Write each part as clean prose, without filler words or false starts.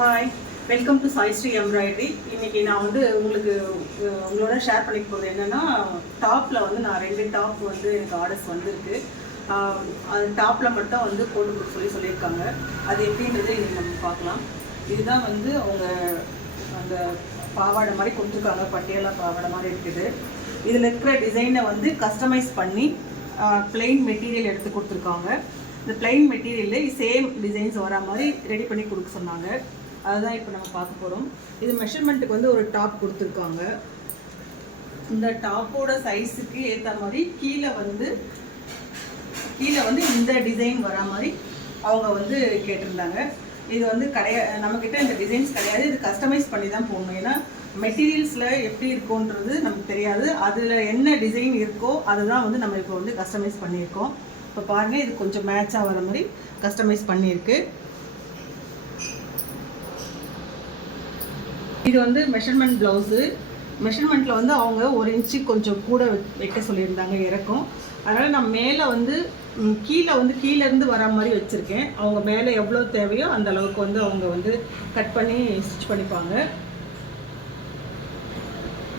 Hi, welcome to Saisri embroidery. இன்றைக்கி நான் வந்து உங்களோட ஷேர் பண்ணிக்க போகிறது என்னென்னா, டாப்பில் வந்து நான் 2 டாப் வந்து எனக்கு ஆர்டர்ஸ் வந்திருக்கு. அது டாப்பில் மட்டும் வந்து போட்டு கொடுக்க சொல்லியிருக்காங்க. அது எப்படின்றது இன்றைக்கி நம்ம பார்க்கலாம். இதுதான் வந்து அவங்க அந்த பாவாடை மாதிரி கொடுத்துருக்காங்க, பட்டியாலா பாவாடை மாதிரி இருக்குது. இதில் இருக்கிற டிசைனை வந்து கஸ்டமைஸ் பண்ணி பிளெயின் மெட்டீரியல் எடுத்து கொடுத்துருக்காங்க. இந்த பிளெயின் மெட்டீரியலில் சேம் டிசைன்ஸ் வர மாதிரி ரெடி பண்ணி கொடுக்க சொன்னாங்க. அதுதான் இப்போ நம்ம பார்க்க போகிறோம். இது மெஷர்மெண்ட்டுக்கு வந்து ஒரு டாப் கொடுத்துருக்காங்க. இந்த டாப்போட சைஸுக்கு ஏற்ற மாதிரி கீழே வந்து இந்த டிசைன் வர மாதிரி அவங்க வந்து கேட்டிருந்தாங்க. இது வந்து நம்மக்கிட்ட இந்த டிசைன்ஸ் கிடையாது. இது கஸ்டமைஸ் பண்ணி தான் போகணும். ஏன்னா மெட்டீரியல்ஸில் எப்படி இருக்குன்றது நமக்கு தெரியாது. அதில் என்ன டிசைன் இருக்கோ அதுதான் வந்து நம்ம இப்போ வந்து கஸ்டமைஸ் பண்ணியிருக்கோம். இப்போ பாருங்கள், இது கொஞ்சம் மேட்சாக வர மாதிரி கஸ்டமைஸ் பண்ணியிருக்கு. இது வந்து மெஷர்மெண்ட் ப்ளவுஸு. மெஷர்மெண்ட்டில் வந்து அவங்க 1 இன்ச்சு கொஞ்சம் கூட வைக்க சொல்லியிருந்தாங்க இறக்கும். அதனால் நான் மேலே வந்து கீழேருந்து வர மாதிரி வச்சுருக்கேன். அவங்க மேலே எவ்வளோ தேவையோ அந்த அளவுக்கு வந்து அவங்க வந்து கட் பண்ணி ஸ்டிச் பண்ணிப்பாங்க.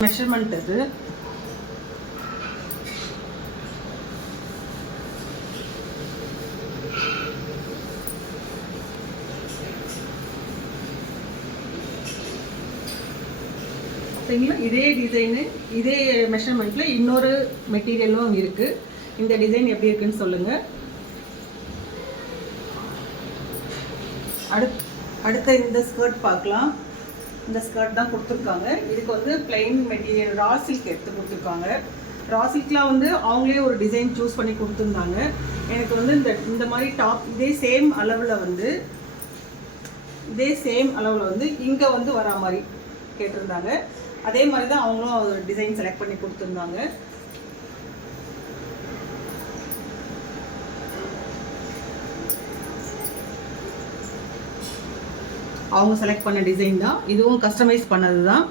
மெஷர்மெண்ட் அது. இதே டிசைனு இதே மெஷர்மெண்ட்டில் இன்னொரு மெட்டீரியலும் இருக்குது. இந்த டிசைன் எப்படி இருக்குன்னு சொல்லுங்கள். அடுத்த இந்த ஸ்கர்ட் பார்க்கலாம். இந்த ஸ்கர்ட் தான் கொடுத்துருக்காங்க. இதுக்கு வந்து பிளெயின் மெட்டீரியல் ரா சில்க் எடுத்து கொடுத்துருக்காங்க. ரா சில்க்லாம் வந்து அவங்களே ஒரு டிசைன் சூஸ் பண்ணி கொடுத்துருந்தாங்க. எனக்கு வந்து இந்த மாதிரி டாப் இதே சேம் அளவில் வந்து இங்கே வந்து வரா மாதிரி கேட்டிருந்தாங்க. அதே மாதிரி தான் அவங்களும் ஒரு டிசைன் செலக்ட் பண்ணி கொடுத்துருந்தாங்க. அவங்க செலக்ட் பண்ண டிசைன் தான். இதுவும் கஸ்டமைஸ் பண்ணது தான்.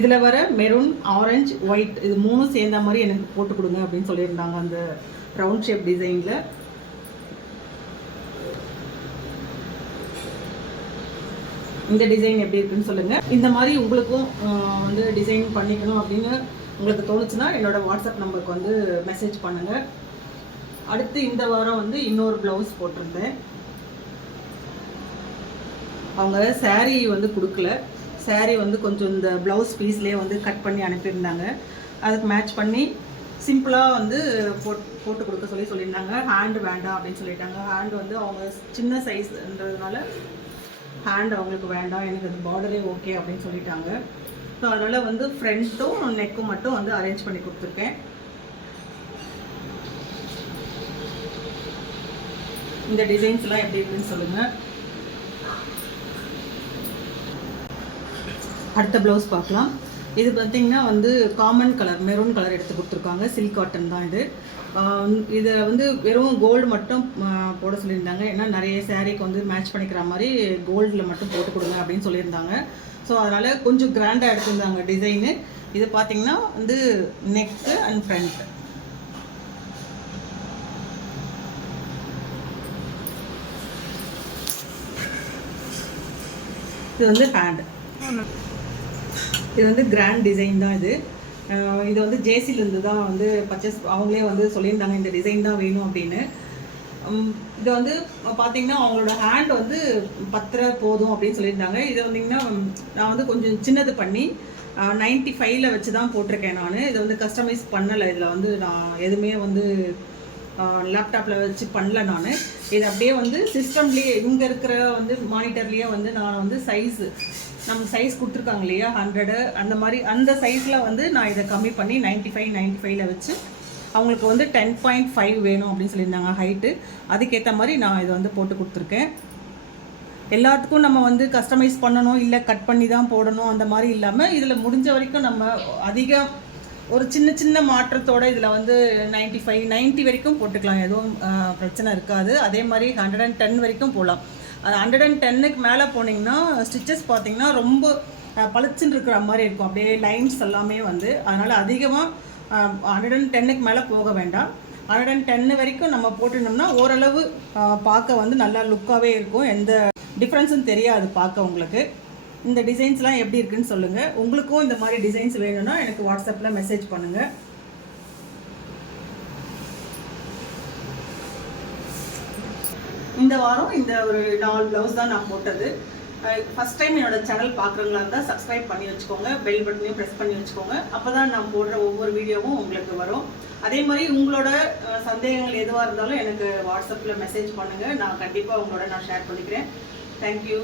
இதில் வர மெரூன், ஆரஞ்சு, ஒயிட் இது 3 சேர்ந்த மாதிரி எனக்கு போட்டு கொடுங்க அப்படின்னு சொல்லியிருந்தாங்க அந்த ரவுண்ட் ஷேப் டிசைனில். இந்த டிசைன் எப்படி இருக்குன்னு சொல்லுங்கள். இந்த மாதிரி உங்களுக்கும் வந்து டிசைன் பண்ணிக்கணும் அப்படின்னு உங்களுக்கு தோணுச்சுன்னா என்னோடய வாட்ஸ்அப் நம்பருக்கு வந்து மெசேஜ் பண்ணுங்கள். அடுத்து இந்த வாரம் வந்து இன்னொரு ப்ளவுஸ் போட்டிருந்தேன். அவங்க சாரீ வந்து கொடுக்கல. சாரீ வந்து கொஞ்சம் இந்த ப்ளவுஸ் பீஸ்லேயே வந்து கட் பண்ணி அனுப்பியிருந்தாங்க. அதுக்கு மேட்ச் பண்ணி சிம்பிளாக வந்து போட்டு கொடுக்க சொல்லியிருந்தாங்க. ஹேண்டு வேண்டாம் அப்படின்னு சொல்லிட்டாங்க. ஹேண்டு வந்து அவங்க சின்ன சைஸ்ன்றதுனால ஹேண்ட் அவங்களுக்கு வேண்டாம், எனக்கு அது பார்டரே ஓகே அப்படின்னு சொல்லிட்டாங்க. ஸோ அதனால் வந்து ஃப்ரண்ட்டும் நெக்கும் மட்டும் வந்து அரேஞ்ச் பண்ணி கொடுத்துருக்கேன். இந்த டிசைன்ஸ்லாம் எப்படி இருக்குன்னு சொல்லுங்கள். அடுத்த ப்ளவுஸ் பார்க்கலாம். இது பார்த்திங்கன்னா வந்து காமன் கலர் மெரூன் கலர் எடுத்து கொடுத்துருக்காங்க. சில்க் காட்டன் தான் இது. இதில் வந்து வெறும் கோல்டு மட்டும் போட சொல்லியிருந்தாங்க. ஏன்னா நிறைய சாரீக்கு வந்து மேட்ச் பண்ணிக்கிற மாதிரி கோல்டில் மட்டும் போட்டு கொடுங்க அப்படின்னு சொல்லியிருந்தாங்க. ஸோ அதனால் கொஞ்சம் கிராண்டாக எடுத்துருந்தாங்க டிசைனு. இது பார்த்திங்கன்னா வந்து நெக்கு அண்ட் ஃப்ரண்ட். இது வந்து ஹேண்டு. இது வந்து கிராண்ட் டிசைன் தான். இது வந்து ஜேசிலேருந்து தான் வந்து பர்ச்சேஸ் அவங்களே வந்து சொல்லியிருந்தாங்க இந்த டிசைன் தான் வேணும் அப்படின்னு. இதை வந்து பார்த்திங்கன்னா அவங்களோட ஹேண்ட் வந்து 10 போதும் அப்படின்னு சொல்லியிருந்தாங்க. இதை வந்திங்கன்னா நான் வந்து கொஞ்சம் சின்னது பண்ணி 95 வச்சு தான் போட்டிருக்கேன் நான். இதை வந்து கஸ்டமைஸ் பண்ணலை. இதில் வந்து நான் எதுவுமே வந்து லேப்டாப்பில் வச்சு பண்ணல நான். இது அப்படியே வந்து சிஸ்டம்லேயே இங்கே இருக்கிற வந்து மானிட்டர்லேயே வந்து நான் வந்து நம்ம சைஸ் கொடுத்துருக்காங்க இல்லையா 100 அந்த மாதிரி அந்த சைஸில் வந்து நான் இதை கம்மி பண்ணி 95 வச்சு அவங்களுக்கு வந்து 10.5 வேணும் அப்படின்னு சொல்லியிருந்தாங்க ஹைட்டு. அதுக்கேற்ற மாதிரி நான் இதை வந்து போட்டு கொடுத்துருக்கேன். எல்லாத்துக்கும் நம்ம வந்து கஸ்டமைஸ் பண்ணணும், இல்லை கட் பண்ணி தான் போடணும் அந்த மாதிரி இல்லாமல் இதில் முடிஞ்ச வரைக்கும் நம்ம அதிகம் ஒரு சின்ன மாற்றத்தோடு இதில் வந்து 90 வரைக்கும் போட்டுக்கலாம். எதுவும் பிரச்சனை இருக்காது. அதே மாதிரி 110 வரைக்கும் போகலாம். அது 110க்கு மேலே போனீங்கன்னா ஸ்டிச்சஸ் பார்த்திங்கன்னா ரொம்ப பளிச்சுன்னு இருக்கிற மாதிரி இருக்கும், அப்படியே லைன்ஸ் எல்லாமே வந்து. அதனால் அதிகமாக 110க்கு மேலே போக வேண்டாம். 110 வரைக்கும் நம்ம போட்டுனோம்னா ஓரளவு பார்க்க வந்து நல்லா லுக்காகவே இருக்கும். எந்த டிஃப்ரென்ஸும் தெரியாது பார்க்க உங்களுக்கு. இந்த டிசைன்ஸ்லாம் எப்படி இருக்குன்னு சொல்லுங்கள். உங்களுக்கும் இந்த மாதிரி டிசைன்ஸ் வேணும்னா எனக்கு வாட்ஸ்அப்பில் மெசேஜ் பண்ணுங்கள். இந்த வாரம் இந்த ஒரு 4 ப்ளவுஸ் தான் நான் போட்டது. ஃபஸ்ட் டைம் என்னோடய சேனல் பார்க்குறவங்களா இருந்தால் சப்ஸ்கிரைப் பண்ணி வச்சுக்கோங்க, பெல் பட்டனையும் ப்ரெஸ் பண்ணி வச்சுக்கோங்க. அப்போ தான் நான் போடுற ஒவ்வொரு வீடியோவும் உங்களுக்கு வரும். அதே மாதிரி உங்களோட சந்தேகங்கள் எதுவாக இருந்தாலும் எனக்கு வாட்ஸ்அப்பில் மெசேஜ் பண்ணுங்கள். நான் கண்டிப்பாக உங்களோட ஷேர் பண்ணிக்கிறேன். தேங்க்யூ.